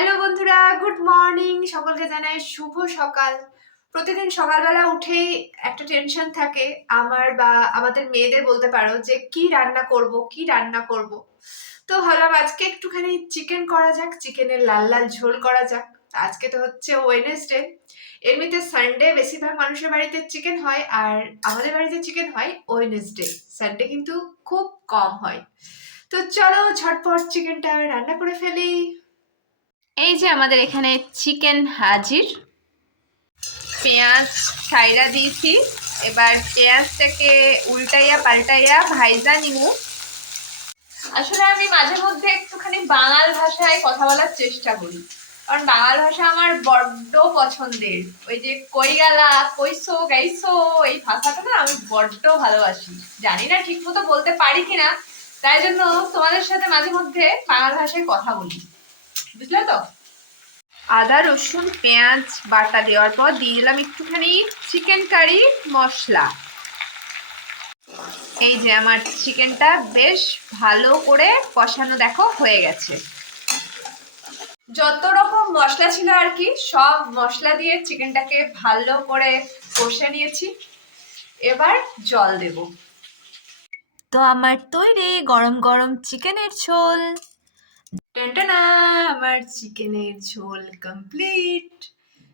Hello বন্ধুরা, good morning. সকলকে জানাই শুভ সকাল। প্রতিদিন সকালবেলা উঠেই একটা টেনশন থাকে আমার বা আমাদের মেয়েদের বলতে পারো, যে কি রান্না করব কি রান্না করব। তো ভাবলাম আজকে একটুখানি চিকেন করা যাক, চিকেনের লাল লাল ঝোল করা যাক। আজকে তো হচ্ছে ওয়েডনেসডে। এমনিতে সানডে বেশিরভাগ মানুষের বাড়িতে চিকেন হয়, আর আমাদের বাড়িতে চিকেন হয় ওয়েডনেসডে। সানডে কিন্তু খুব কম হয়। তো চলো ঝটপট চিকেনটা রান্না করে ফেলি। এই যে আমাদের এখানে চিকেন হাজির। পেঁয়াজ ছাইরা দিয়েছি। এবার পেঁয়াজটাকে উল্টাইয়া পাল্টাইয়া ভাইজা নিমু। আসলে আমি মাঝে মধ্যে একটুখানি বাঙাল ভাষায় কথা বলার চেষ্টা করি, কারণ বাঙাল ভাষা আমার বড্ড পছন্দের। ওই যে কই গেলা, কইসো, গাইসো, এই ভাষাটা না আমি বড্ড ভালোবাসি। জানি না ঠিক মতো বলতে পারি কিনা, তাই জন্য তোমাদের সাথে মাঝে মধ্যে বাঙাল ভাষায় কথা বলি, বুঝলে তো। আদা রসুন পেঁয়াজ বাটা দেওয়ার পর দিয়ে দিলাম একটুখানি চিকেন কারি মশলা। এই যে আমার চিকেনটা বেশ ভালো করে কষানো দেখো হয়ে গেছে। যত রকম মশলা ছিল আর কি, সব মশলা দিয়ে চিকেনটাকে ভালো করে কষে নিয়েছি। এবার জল দেব। তো আমার তৈরি গরম গরম চিকেনের ঝোল। টানটানা, আমার চিকেনের ঝোল কমপ্লিট।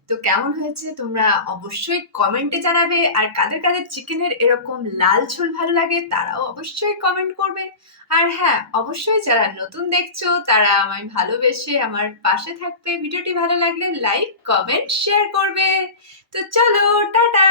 তো কেমন হয়েছে তোমরা অবশ্যই কমেন্টে জানাবে, আর কাদের কাদের চিকেনের এরকম লাল ঝোল ভালো লাগে তারাও অবশ্যই কমেন্ট করবে। আর হ্যাঁ, অবশ্যই যারা নতুন দেখছো তারা আমায় ভালোবেসে আমার পাশে থাকবে। ভিডিওটি ভালো লাগলে লাইক কমেন্ট শেয়ার করবে। তো চলো, টাটা।